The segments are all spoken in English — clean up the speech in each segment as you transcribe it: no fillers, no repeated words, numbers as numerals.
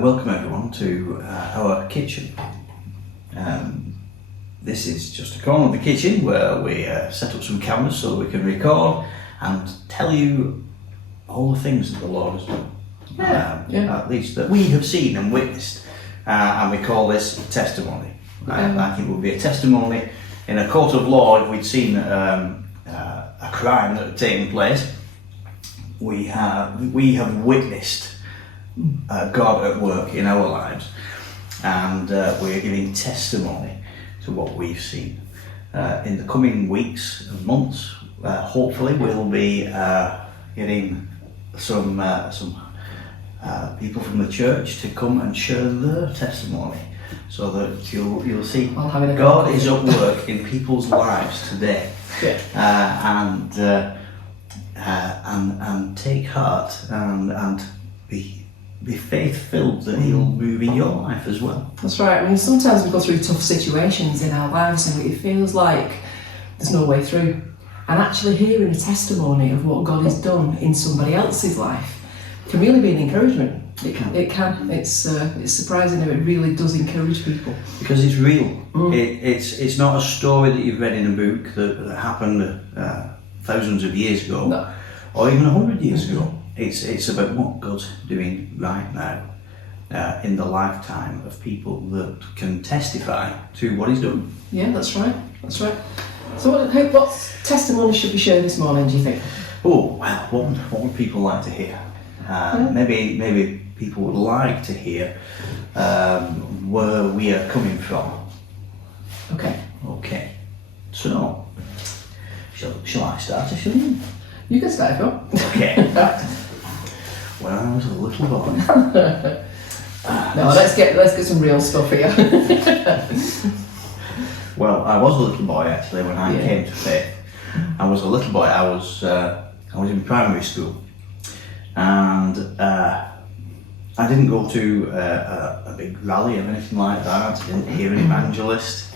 Welcome everyone to our kitchen. This is just a corner of the kitchen where we set up some cameras so that we can record and tell you all the things that the Lord has done. At least that we have seen and witnessed, and we call this a testimony. I think it would be a testimony in a court of law if we'd seen a crime that had taken place. We have witnessed God at work in our lives, and we're giving testimony to what we've seen. In the coming weeks and months, hopefully we'll be getting some people from the church to come and share their testimony, so that you'll see God is at work in people's lives today. And take heart and be faith-filled that He'll move in your life as well. That's right. I mean, sometimes we go through tough situations in our lives and it feels like there's no way through. And actually hearing a testimony of what God has done in somebody else's life can really be an encouragement. It can. It's surprising how it really does encourage people. Because it's real. It's not a story that you've read in a book that happened thousands of years ago, or even 100 years ago. It's about what God's doing right now in the lifetime of people that can testify to what He's done. Yeah, that's right. So what testimony should we share this morning, do you think? Oh, well, what would people like to hear? Maybe people would like to hear where we are coming from. Okay. So, shall I start? Shall you? You can start, go. Okay. When I was a little boy. Let's get some real stuff here. Well, I was a little boy actually when I came to faith. I was a little boy. I was in primary school, and I didn't go to a big rally or anything like that. I didn't hear an evangelist.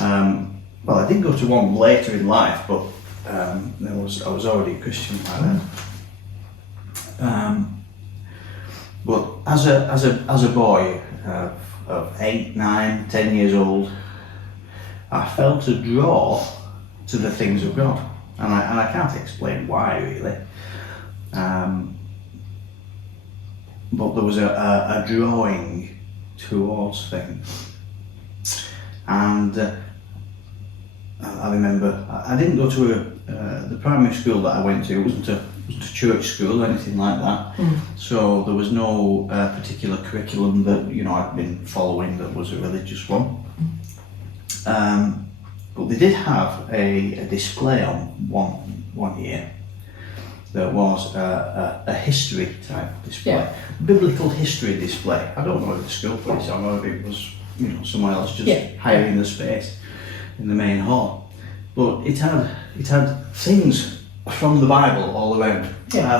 Well, I did go to one later in life, but I was already a Christian by then. But as a boy of 8, 9, 10 years old, I felt a draw to the things of God, and I can't explain why really. But there was a drawing towards things, and I remember I didn't go to the primary school that I went to. It wasn't a church school or anything like that. So there was no particular curriculum that I'd been following that was a religious one. But they did have a display on one year. There was a history type display, biblical history display. I don't know if the school put it on or if it was someone else just hiring the space in the main hall. But it had things from the Bible all around.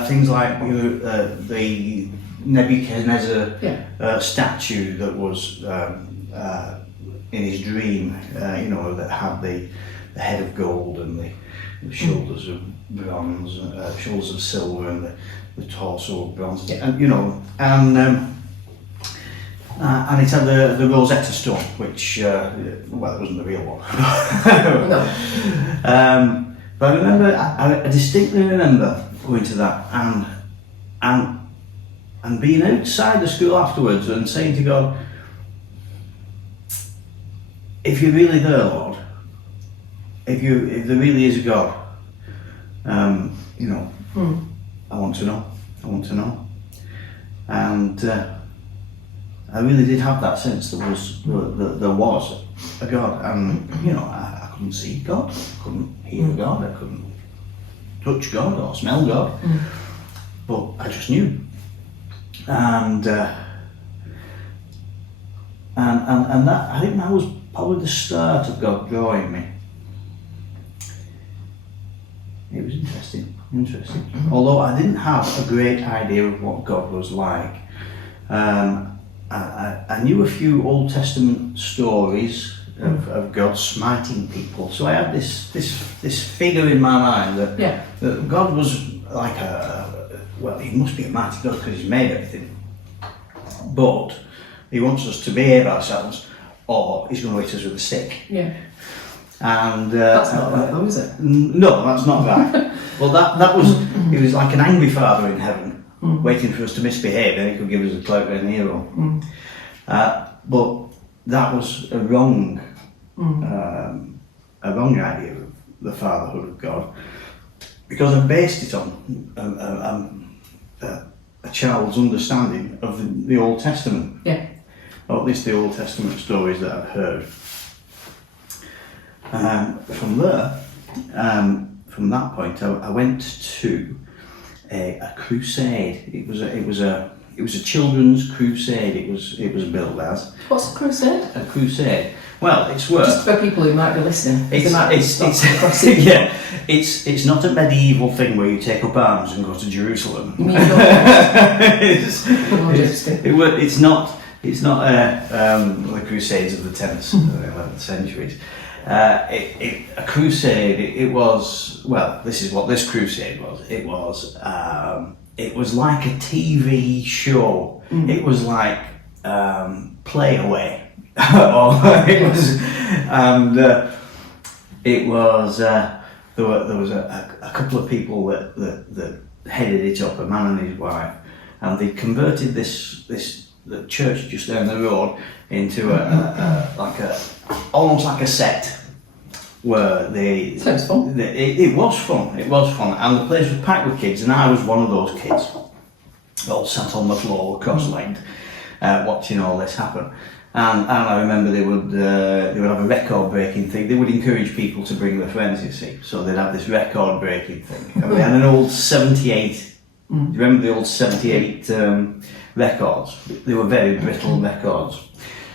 Things like the Nebuchadnezzar statue that was in his dream, that had the head of gold and the shoulders of bronze, shoulders of silver, and the torso of bronze, and it had the Rosetta Stone, which it wasn't the real one. But I remember, I distinctly remember going to that and being outside the school afterwards and saying to God, if you're really there, Lord, if there really is a God, I want to know. And I really did have that sense that there was a God, and I couldn't see God, I couldn't hear God, I couldn't touch God or smell God, but I just knew, and that, I think that was probably the start of God drawing me. It was interesting. Although I didn't have a great idea of what God was like. I knew a few Old Testament stories of God smiting people, so I had this figure in my mind that God was like he must be a mighty God because He's made everything. but he wants us to behave ourselves, or he's going to hit us with a stick. Yeah. And That's not right, though, is it? No, that's not right. Well, that was, he was like an angry father in heaven, waiting for us to misbehave, then he could give us a cloak and a hero. But that was a wrong idea of the fatherhood of God, because I based it on a child's understanding of the Old Testament. Yeah. Or at least the Old Testament stories that I've heard. From there, from that point, I went to a crusade. It was a children's crusade. It was billed as. What's a crusade? A crusade. Well, it's worth. Just for people who might be listening. It's yeah. It's not a medieval thing where you take up arms and go to Jerusalem. You mean It's not the Crusades of the 10th and 11th centuries. A crusade. It was, well, this is what this crusade was. It was like a TV show. It was like Play Away. There was a couple of people that headed it up, a man and his wife, and they converted the church just down the road into almost like a set, where they. Sounds fun. It was fun. It was fun, and the place was packed with kids, and I was one of those kids, all sat on the floor, cross-legged, watching all this happen. And I remember they would have a record breaking thing. They would encourage people to bring their friends, you see. So they'd have this record breaking thing. And they had an old 78. Do you remember the old 78 records? They were very brittle records.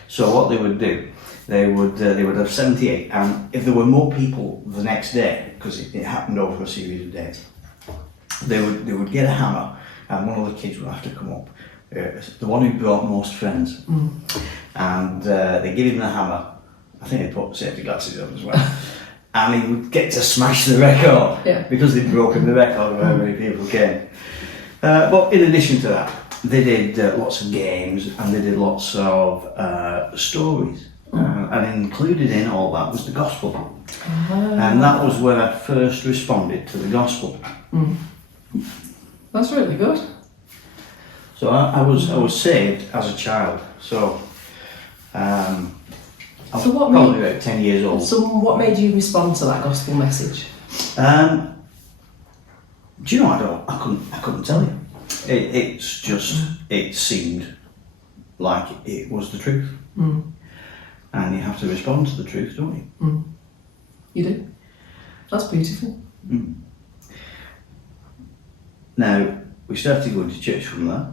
So what they would do, they would have 78, and if there were more people the next day, because it happened over a series of days, they would get a hammer, and one of the kids would have to come up. The one who brought most friends, and they give him the hammer. I think they put safety glasses on as well, and he would get to smash the record because they'd broken the record of how many people came. But in addition to that, they did lots of games, and they did lots of stories, and included in all that was the gospel, and that was where I first responded to the gospel. That's really good. So I was saved as a child. So I was probably about 10 years old. So what made you respond to that gospel message? Do you know? I couldn't tell you. It's just it seemed like it was the truth, and you have to respond to the truth, don't you? You do. That's beautiful. Now we started going to church from there.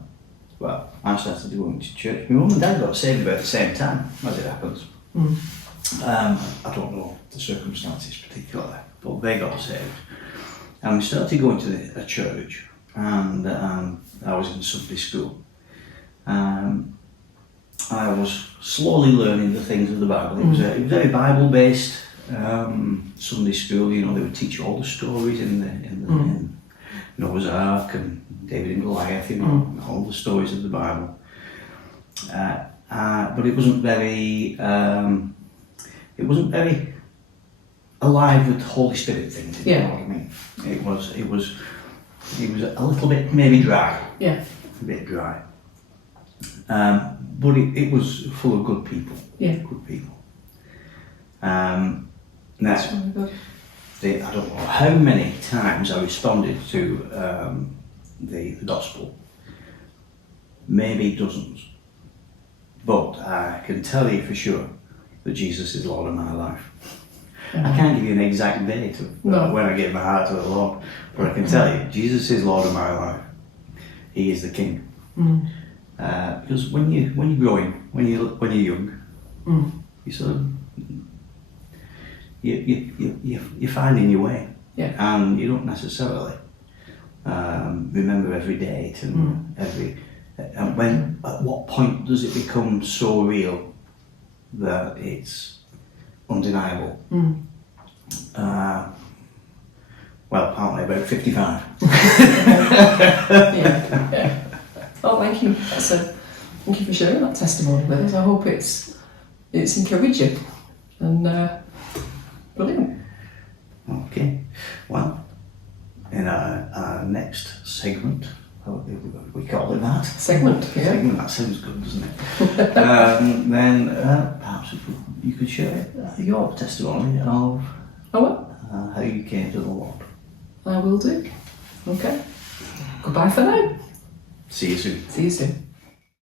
Well, I started going to church. My mum and dad got saved about the same time, as it happens. I don't know the circumstances particularly, but they got saved. And we started going to a church, and I was in Sunday school. I was slowly learning the things of the Bible. It was very Bible-based Sunday school. You know, they would teach you all the stories in Noah's Ark and David and Goliath, you know, all the stories of the Bible. But it wasn't very alive with Holy Spirit things. If you know what I mean. It was a little bit maybe dry. Yeah. A bit dry. But it was full of good people. Yeah. Good people. Now, that's really good. I don't know how many times I responded to the gospel. Maybe dozens. But I can tell you for sure that Jesus is Lord of my life. I can't give you an exact date of when I gave my heart to the Lord, but I can tell you, Jesus is Lord of my life. He is the King. Because when you're growing, when you're young, you sort of you're finding your way, and you don't necessarily remember every date and and at what point does it become so real that it's undeniable? Well, apparently about 55. Oh, thank you. Thank you for sharing that testimony with us. I hope it's encouraging and brilliant. Okay, well, in our next segment, we call it that. Segment, yeah. Segment, that sounds good, doesn't it? Then perhaps you could share your testimony of how you came to the Lord. I will do. Okay. Goodbye for now. See you soon. See you soon.